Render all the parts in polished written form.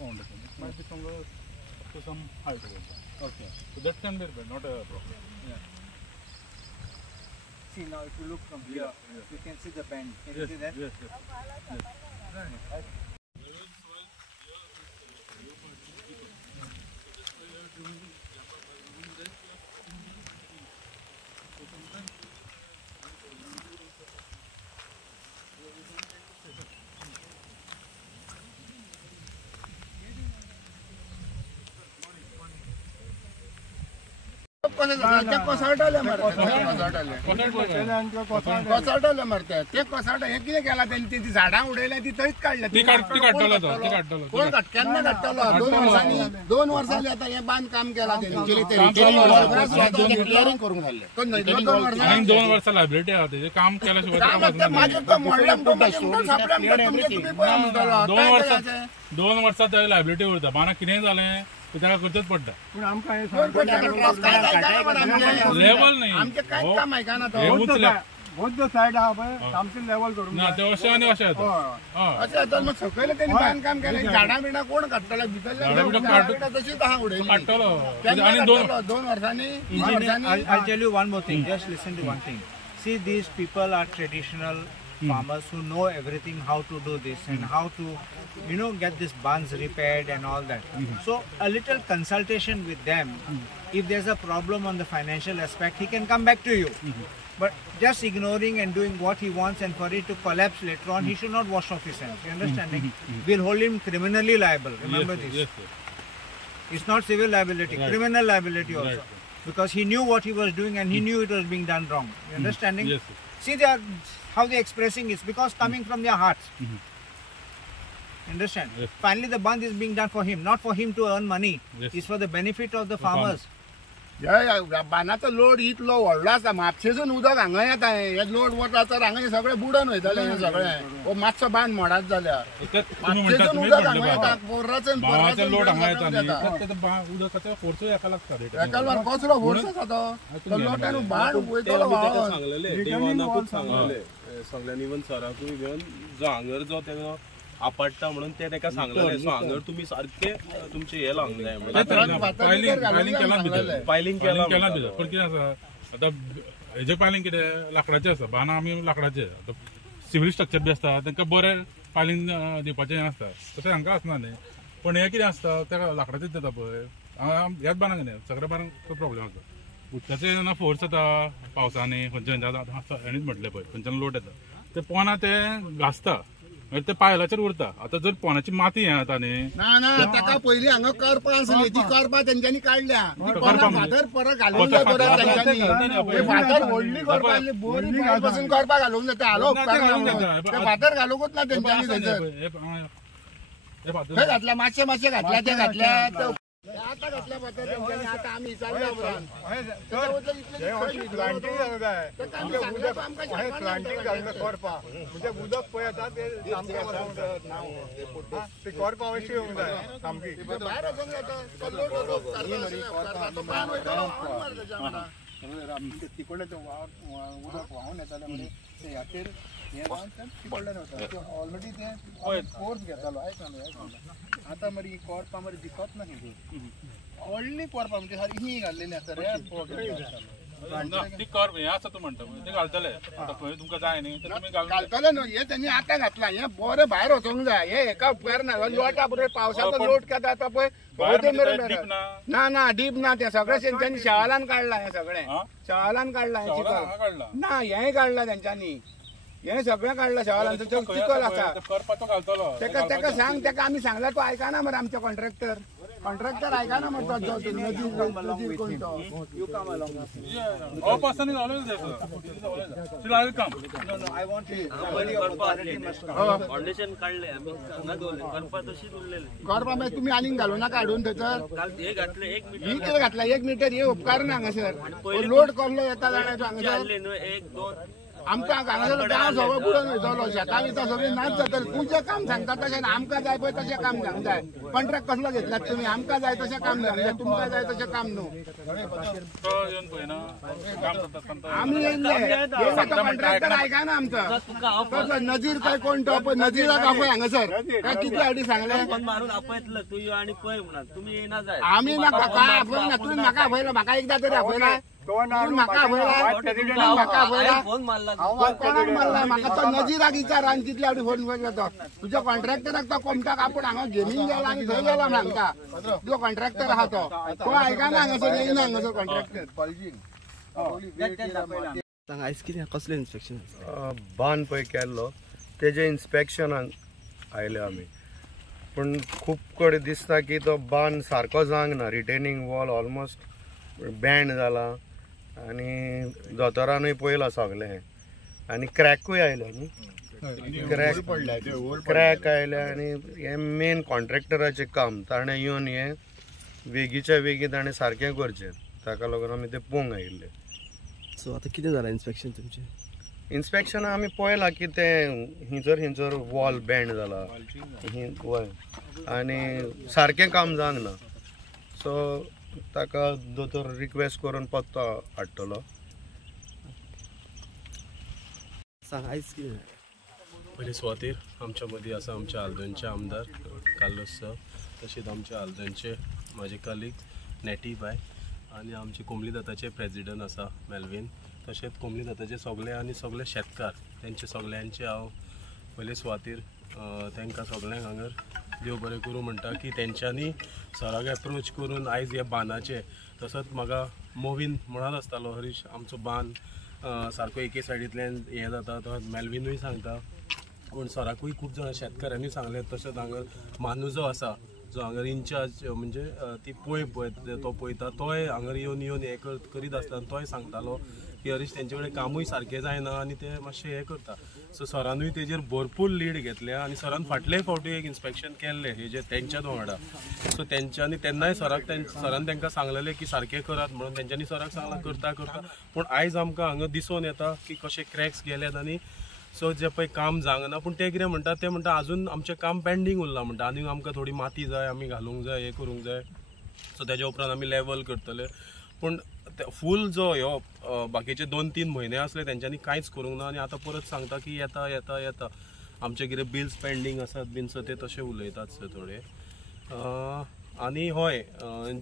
foundation. It might be somewhere up to some height over there. Okay. So that can be repaired, not a problem. Yeah. See now, if you look from here, you can see the bend. Can you see that? Yes, yes. कोसळटले मरते ते कोसळटा हे कितें केला त्यांनी ती झाडां उडयल्या ती थंयच काडल्या कोण केन्ना काडटलो 2 वर्सांनी आता हे बांदकाम केला क्लिअरिंग करूंक जाल्ले 2 वर्सां लायबिलिटी आहा तेजे काम केल्या शिवाय 2 वर्सां ते लायबिलिटी उरता बाना कितेंय जालें त्याला करचेच पडटा लेवल नाही सायड आहा पळय सामकें लेवल करूंक ना ते अशें आनी अशें येता अशें येता मग सकयल तेणी बांदकाम केलें झाडां बिडां कोण काडटले भितरले तशीच आहा उडयली काडटलो आनी 2 वर्सांनी I'll tell you one more thing. Just listen to one thing. See, these people are traditional farmers who know everything, how to do this and how to, get these bunds repaired and all that. So a little consultation with them. If there's a problem on the financial aspect, he can come back to you. But just ignoring and doing what he wants and for it to collapse later on, he should not wash off his hands. You understand? We'll hold him criminally liable. Remember this. Yes, it's not civil liability, criminal liability also. Because he knew what he was doing and he knew it was being done wrong. You understanding? Yes, See, how they're expressing is because coming from their hearts. Understand? Yes. Finally, the band is being done for him, not for him to earn money. Yes. It's for the benefit of the farmers. बानाचो load इतलो व्हडलो आसा म्हापशेसून उदक हांगा येता हे लोड वता तर हांगा सगळे बुडोन वयतले हे सगळे मातसो बांद मोडात जाल्यार म्हापशेसून उदक हांगा येता पोर्राचें लोड हांगा येता उदकाचो फोर्स एका लागता कसलो फोर्स आसा तो लोटान बाण वयतलो सांगल्यान इवन सराकूय घेवन जो हांगर जो तेजो आपडटा म्हणून ते ताका सांगलेले सो हांगर तुमी सारखे तुमचे हे लावंक जाय पायलिंग केला पण कितें आसा आतां हेजे पायलिंग कितें लाकडाचें आसा बाना आमी लाकडाचे आतां सिवील स्ट्रक्चर बी आसता तांकां बरें पायलिंग दिवपाचें आसता तशें हांकां आसना न्ही पण हे कितें आसता तेका लाकडाचेच जाता पळय ह्याच बानाक न्ही सगळ्या बानाक प्रॉब्लेम आसा उदकाचो जेन्ना फोर्स येता पावसांनी खंयच्या हेणीच म्हटलें पळय खंयच्यान लोट येता ते पोना ते घासता ते पायलाचेर उरता आतां जर पोनाची माती हे जाता न्ही ना ताका पयलीं हांगा करपा आसली ती करपा तेंच्यांनी काडल्या फादर परत घालूंक जाय परत तेंच्यांनी फादर व्हडली करपा बरी पासून करपा घालूंक जाय ते हालो ते फादर घालूंकूच ना तेंच्यांनी थंय घातल्या मातशे घातल्या ते घातल्या आता घातल्या फादर तेंच्यांनी आता आमी विचारल्या प्लांटींग घालून करपा म्हणजे उदक पळय आतां ते करपा अशी येवंक जाय सामकी भायर वचूंक जाता तिकडे उदक व्हांवून येताले म्हणजे ते ह्याचेर हे तिकडल्यान वता ऑलरेडी ते फोर्स घेतालो आयकना आतां मरी कोरपा मरी दिसत ना व्हडली कोरपा म्हणजे सारी ही घाल्लेली आसा रे ती कर्व हे आसा तू म्हणटा ते घालतले आतां खंय तुमकां जाय न्ही तर तुमी घालतले न्हू हे तेणी आतां घातला हे बरें भायर वचोंक जाय हे एका उपकार ना लोटा बरोबर पावसाचो लोट केला आतां पळय ना डीप ना ते सगळे तेंच्यांनी शेवालान काडला हे सगळें शेवालान काडला हे चिखल ना हेंय काडला तेंच्यांनी हे सगळें काडला शेवालांचो चिखल आसा तेका सांग तेका आमी सांगला तो आयकाना मरे आमचे कॉन्ट्रॅक्टर आयकाना म्हणटा करपा मागीर तुमी आनीक घालूं नाका हाडून थंयसर ही कितें घातला 1 मिटर हे उपकार ना हांगासर लोड कसलो येता जाल्यार हांगासर आमकां हांगासर गांव सगळो बुडोवन वयतलो शेतां बितां सगळी नाच जातली तुमचें काम सांगता तशें आमकां जाय पळय तशें काम जावंक जाय कॉन्ट्रॅक्ट कसलो घेतल्यात तुमी आमकां जाय तशें काम जावंक जाय तुमकां जाय तशें काम न्हू आमी येयले कॉन्ट्रॅक्टर आयकाना आमचो नजीर काय कोण तो पळय नजीराक आपय हांगासर काय कितले फावटी सांगले मारून आपयतलो तू यो आणि पळय म्हणून तुम्ही येना जाय आमी नाका काय आपयना तुमी म्हाका आपयला म्हाका एकदा तरी आपयला म्हाका आपयला म्हाका आपयला फोन मारला कोणाक मारला म्हाका तो नजीराक विचार आनी कितले फावटी फोन करता तो तुज्या कॉन्ट्रॅक्टराक तो कोमटाक आपूण हांगा घेमीन गेला आनी थंय गेला सांगता तुजो कॉन्ट्रॅक्टर आहा तो आयकाना हांगासर येयना हांगासर कॉन्ट्रॅक्टर सांग आयज कितें कसलें इन्स्पेक्शन बांद पळय केल्लो तेजे इन्स्पेक्शनाक आयले आमी पूण खूब कडेन दिसता की तो बांद सारको जावंक ना रिटेनिंग वॉल ऑलमोस्ट बँड जाला आनी दोतोरानूय पयला सगलें आनी क्रॅकूय आयले न्ही क्रॅक आयले आनी हें मेन कॉन्ट्रॅक्टराचें काम ताणें येवन हें वेगीच्या वेगी ताणें सारकें करचें ताका लागून आमी तें पळोवंक आयिल्ले सो आतां कितें जालां इन्स्पेक्शन तुमचें इन्स्पेक्शन आमी पळयलां की तें हिंचर वॉल बँड जाला वय आनी सारकें काम जावंक ना सो ताका दोतोर रिक्वेस्ट करून पत्तो हाडटलो सांग आयज कितें पयली सुवातेर आमच्या मदीं आसा आमचे आल्दोनचे आमदार कार्लोस सर तशेंच आमचे आल्दोनचे म्हाजे कलीग नेटी बाय आनी आमचे कोंबली दाताचे प्रेजिडंट आसा मेल्वीन तशेंच कोंबली दाताचे सगळे शेतकार तेंचे सगळ्यांचे हांव पयले सुवातेर तांकां सगळ्यांक हांगर देव बरें करूं म्हणटा की तेंच्यांनी सराक एप्रोच करून आयज हे बांदाचे तसोच म्हाका मोवीन म्हणत आसतालो हरीश आमचो बांद सारको एके सायडींतल्यान हें जाता तो मेल्वीनूय सांगता पूण सराकूय खूब जाणां शेतकाऱ्यांनी सांगलें तशेंच हांगा मानुजो आसा जो हांगा इन्चार्ज म्हणजे ती पळय तो पळयता तोय हांगा येवन हें करीत आसतना तोय सांगतालो की हरीश तेंचे कडेन कामूय सारकें जायना आनी ते मातशें हें करता सो सरानूय तेजेर भरपूर लीड घेतल्या आनी सरान फाटले फावटी एक इन्स्पेक्शन केल्लें हेजें तेंच्याच वांगडा सो तेंच्यांनी तेन्नाय सरान तांकां सांगलेलें की सारकें करात म्हणून तेंच्यांनी सराक सांगलां करता पूण आयज आमकां हांगा दिसून येता की कशे क्रॅक्स गेल्यात आनी सो जे पळय काम जावना पूण ते कितें म्हणटा ते म्हणटा अजून आमचें काम पेंडींग उरलां म्हणटा आनी आमकां थोडी माती जाय आमी घालूंक जाय हें करूंक जाय सो तेज्या उपरांत आमी लेवल करतले पूण फूल जो ह्यो बाकीचे 2-3 म्हयने आसले तेंच्यांनी कांयच करूंक ना आनी आतां परत सांगता की येता आमचे कितें बिल्स पेंडींग आसात बीन सो ते तशें उलयतात सर थोडे आनी हय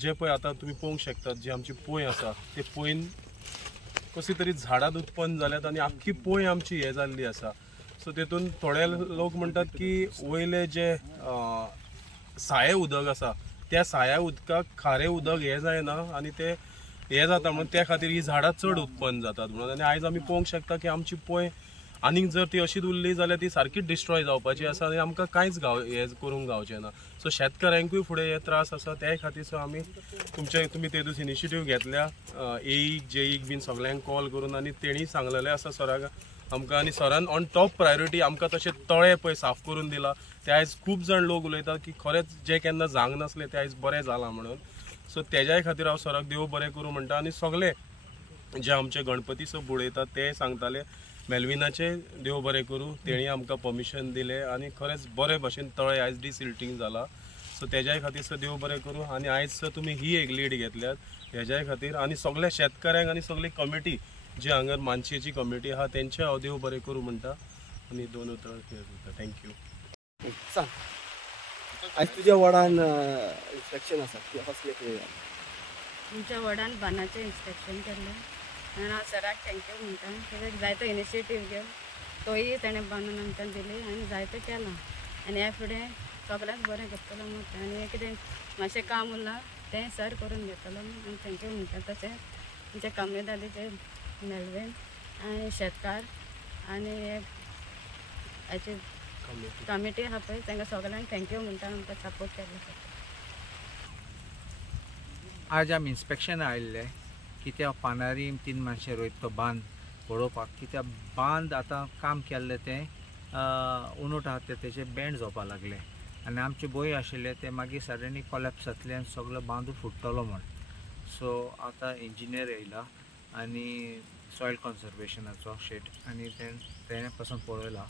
जे पळय आतां तुमी पळोवंक शकतात जी आमची पोंय आसा ते पोंयन कशी तरी झाडां उत्पन्न जाल्यात आनी आख्खी पोंय आमची हे जाल्ली आसा सो तेतून थोडे लोक म्हणटात की वयले जे साये उदक आसा त्या साया उदकाक खारें उदक हें जायना आनी ते हें जाता म्हणून त्या खातीर ही झाडां चड उत्पन्न जातात म्हणून आनी आयज आमी पळोवंक शकता की आमची पोंय आनीक जर ती अशीच उरली जाल्यार ती सारकीच डिस्ट्रॉय जावपाची आसा आनी आमकां कांयच हें करूंक गावचें ना सो शेतकाऱ्यांकूय फुडें हे त्रास आसा त्या खातीर सो आमी तुमी ते दीस इनिशिएटीव घेतल्या एईक जेईक बीन सगळ्यांक कॉल करून आनी तेणी सांगलेलें आसा सराक आमकां आनी सरान ऑन टॉप प्रायोरिटी आमकां तशें तळे पळय साफ करून दिला ते आयज खूब जाण लोक उलयतात की खरेंच जे केन्ना जावंक नासलें तें आयज बरें जालां म्हणून सो तेज्याय खातीर हांव सराक देव बरें करूं म्हणटा आनी सगळे जे आमचे गणपती सब बुडयतात ते सांगताले मेल्विनाचे देव बरें करूं तेणी आमकां परमिशन दिलें आनी खरेंच बरे भशेन तळें आयज डिसिल्टिंग जाला सो तेज्याय खातीर सर देव बरें करूं आनी आयज सर तुमी ही एक लीड घेतल्यात हेज्याय खातीर आनी सगळ्या शेतकाऱ्यांक आनी सगळी कमिटी जी हांगा मानशेची कमिटी आहा तेंचे हांव देव बरें करूं म्हणटा आनी 2 उतरां करता थँक्यू सांग आयज तुज्या वार्डान इन्स्पेक्शन आसा कसलें कितें तुमच्या वार्डान बांदाचें इन्स्पेक्शन केल्लें आनी हांव सराक थँक्यू म्हणटा कित्याक जायतो इनिशिएटीव घेवन तोय ताणें बांदून आमकां दिली आनी जायतो केलां आनी ह्या फुडें सगळ्यांक बरें करतलो म्हणटा आनी कितें मातशें काम उरलां तें सर करून घेतलो आनी थँक्यू म्हणटा तशें आमचे कम्युनिटीचे मेल्वेन आनी शेतकार आनी हाची कमिटी आहा पळय तांकां सगळ्यांक थँक्यू म्हणटा आमकां सपोर्ट केलो आज आमी इन्स्पेक्शन आयिल्ले कित्याक पानारी 3 मानशे रोयत तो बांद पळोवपाक कित्याक बांद आतां काम केल्लें तें उनोट आहा तेचे बँड जावपाक लागले आनी आमचे बोय आशिल्ले ते मागीर सडनली कॉलॅप्स जातले आनी सगळो बांदू फुट्टलो म्हण सो आतां इंजिनियर येयला आनी सॉयल कन्जर्वेशनाचो शेड आनी तेणे पासून पळयला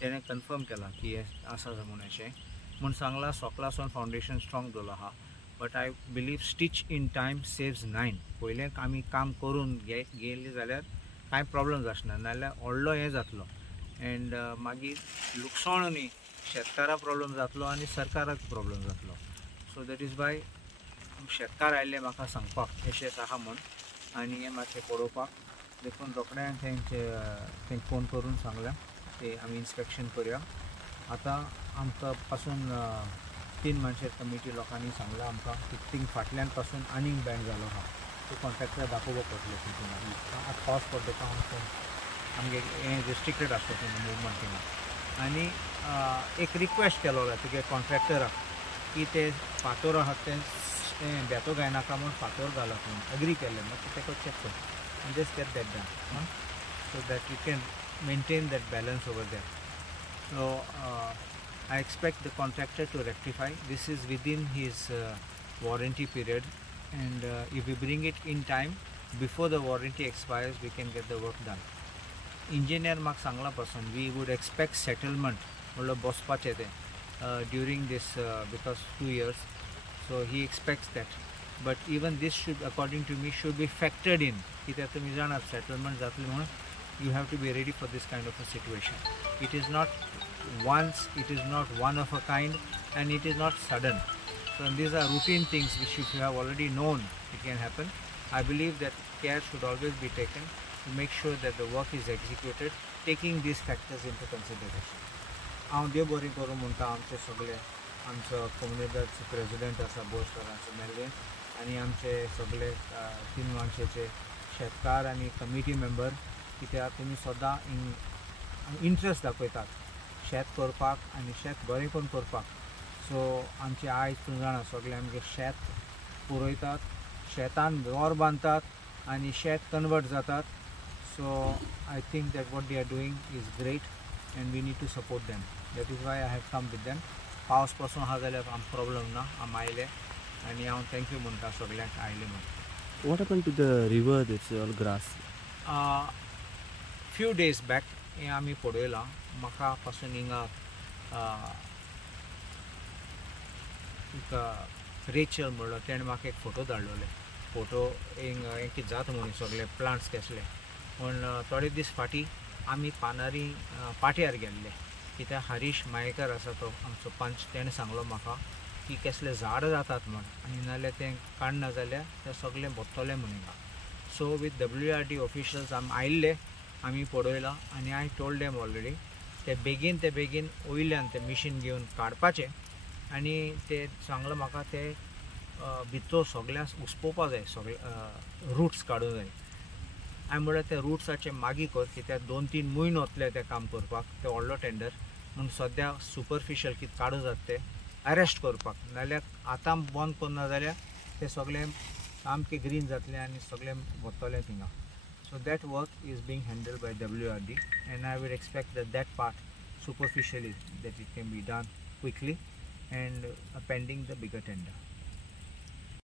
तेणें कन्फर्म केला की हे आसा म्हणून अशें म्हूण सांगला सोकलासून फावंडेशन स्ट्रॉंग दवरला आहा but I believe stitch in time saves 9 पयलें आमी काम करून गेली जाल्यार कांय प्रॉब्लम जाचना नाल्यार व्हडलो हें जातलो एंड मागीर लुकसाण न्ही शेतकाराक प्रॉब्लम जातलो आनी सरकाराक प्रॉब्लम जातलो सो दॅट इज वाय शेतकार आयिल्ले म्हाका सांगपाक अशें आहा म्हूण आनी हें मातशें पळोवपाक देखून रोखड्या तेंचे फोन करून सांगल्या ते आमी इन्स्पेक्शन करया आतां आमकां पासून 3 माणसे कमिटी लोकांनी सांगलां आमकां की थिंग फाटल्यान पासून आनीक बँड जालो आहा तो कॉन्ट्रॅक्टर दाखोवपो पडटलो तितून आतां पावस पडटा आमगे हें रिस्ट्रिक्टेड आसता थिंगा मुवमेंट थिंगा आनी एक रिक्वेस्ट केलो तुगे कॉन्ट्रॅक्टराक की ते फातोर आहात ते बेतो गायनाका म्हूण फातोर घालप म्हणून एग्री केल्लें मागीर तेका चॅक कर आनी just get that done so that you can maintain that balance over there. So I expect the contractor to rectify. This is within his warranty period and if we bring it in time before the warranty expires we can get the work done. Engineer म्हाका सांगला पासून we would expect settlement म्हणलो बसपाचें तें during this because 2 years so he expects that but even this should according to me should be factored in कित्याक तुमी जाणात settlement जातली म्हणून you have to be ready for this kind of a situation. It is not once, it is not one of a kind and it is not sudden. So these are routine things which if you have already known it can happen. I believe that care should always be taken to make sure that the work is executed taking these factors into consideration. हांव देव बरें करूं म्हणटा आमचे सगळे आमचो कम्युनिटीचो प्रेसिडेंट आसा बोरसरांचो मेल्वेन आनी आमचे सगळे 3 माणसाचे शेतकार आनी कमिटी मेंबर कित्याक तुमी सदां इंट्रस्ट दाखयतात शेत करपाक आनी शेत बरें करून करपाक सो आमचे आयज तूं जाणा सगळे आमगे शेत पुरयतात शेतान घर बांदतात आनी शेत कन्वर्ट जातात so I think that what they are doing is great and we need to support them that is why I have come with them पावस पासून आहा जाल्यार आमकां प्रॉब्लम ना आमी आयले आनी हांव थँक्यू म्हणटा सगळ्यांक आयले म्हणून What happened to the river? It's all grass. Few days back हें आमी पळयलां म्हाका पासून हिंगा रेचल म्हणलो तेणें म्हाका एक फोटो धाडलोले फोटो हिंगा हें कितें जाता म्हणून सगळे प्लांट्स केसले पूण थोडे दीस फाटीं आमी पानारी पाट्यार गेल्ले कित्याक हरीश मायेकर आसा तो आमचो पंच तेणें सांगलो म्हाका की कसले झाड जातात म्हण आनी नाल्यार तें काडना जाल्यार ते सगळे बत्तले म्हूण हिंगा सो वीथ WRD ऑफिशल्स आमी आयिल्ले आमी पळयलां आनी आय टोल्ड देम ऑलरेडी ते बेगीन वयल्यान ते मिशीन घेवन काडपाचें आनी ते सांगलो म्हाका ते भितर सगळ्यांक उसपोवपा जाय सगळे रुट्स काडूं जाय हांवें म्हळ्यार ते रुट्साचे मागीर कर कित्याक 2-3 म्हयने वतले ते काम करपाक ते व्हडलो टेंडर म्हूण सद्या सुपरफिशियल कितें काडूं जाता ते अरेस्ट करपाक नाल्यार आतां बंद करना जाल्यार ते सगळे सामकें ग्रीन जातलें आनी सगळें वतलें थिंगा So that work is being handled by WRD and I would expect that part superficially that it can be done quickly and pending the bigger tender.